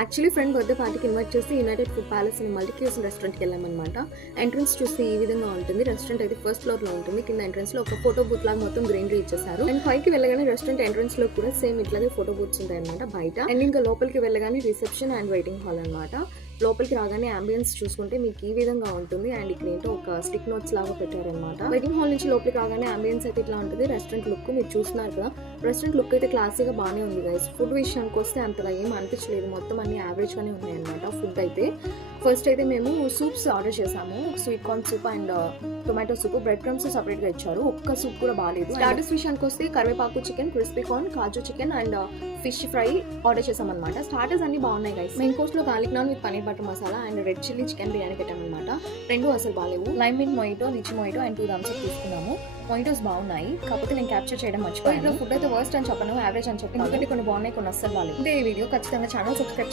Actually friend birthday పార్టీకి invite చేసి United food palace అని మల్టీ క్యూజిన్ రెస్టారెంట్కి వెళ్ళామన్నమాట. ఎంట్రన్స్ చూస్తే ఈ విధంగా ఉంటుంది. రెస్టారెంట్ అయితే ఫస్ట్ ఫ్లోర్ లో ఉంటుంది. కింద ఎంట్రన్స్ లో ఒక ఫోటో బూత్ లాగా మొత్తం గ్రీనరీ ఇచ్చేసారు. అండ్ పైకి వెళ్ళగానే రెస్టారెంట్ ఎంట్రన్స్ లో కూడా సేమ్ ఇట్లాగే ఫోటో బూత్స్ ఉంటాయి అనమాట బయట. అండ్ ఇంకా లోపలికి వెళ్ళగానే రిసెప్షన్ అండ్ వెయిటింగ్ హాల్ అనమాట. లోపలికి రాగానే అంబియన్స్ చూసుకుంటే మీకు ఈ విధంగా ఉంటుంది. అండ్ ఇక్కడ ఏంటో ఒక స్టిక్ నోట్స్ లాగా పెట్టారనమాట. వెయిటింగ్ హాల్ నుంచి లోపలికి రాగానే అంబియన్స్ అయితే ఇట్లా ఉంటుంది. రెస్టారెంట్ లుక్ మీరు చూస్తున్నారు కదా, రెస్టారెంట్ లుక్ అయితే క్లాసీగా బాగానే ఉంది గైస్. ఫుడ్ విషయానికి వస్తే అంతగా ఏం అనిపించలేదు, మొత్తం అన్ని యావరేజ్ గానే ఉన్నాయి అనమాట. ఫుడ్ అయితే ఫస్ట్ అయితే మేము సూప్స్ ఆర్డర్ చేసాము. Sweet corn soup and tomato soup. Bread crumbs separate గా ఇచ్చారు. ఒక్క సూప్ కూడా బాగాలేదు. స్టార్టర్స్ విషయానికి వస్తే కరివేపాకు chicken, crispy corn, kaju chicken and fish fry order చేసాం అనమాట. స్టార్టర్స్ అన్ని బాగున్నాయి గైస్. మెయిన్ కోర్స్ లో garlic naan with paneer butter masala and red chilli chicken biryani పెట్టామన్నమాట. రెండు అసలు బాగాలేవు. Lime mint mojito, litchi mojito and 2 Thums Up తీసుకున్నాము. మొయిటోస్ బాగున్నాయి, కాకపోతే నేను క్యాప్చర్ చేయడం మర్చిపోయాను. ఫుడ్ అయితే వర్స్ట్ అని చెప్పను, యావరేజ్ అని చెప్పి, ఎందుకంటే కొన్ని బాగున్నాయి, కొన్ని అస్సలు బాగాలేదు. ఈ వీడియో ఖచ్చితంగా ఛానల్ సబ్స్క్రైబ్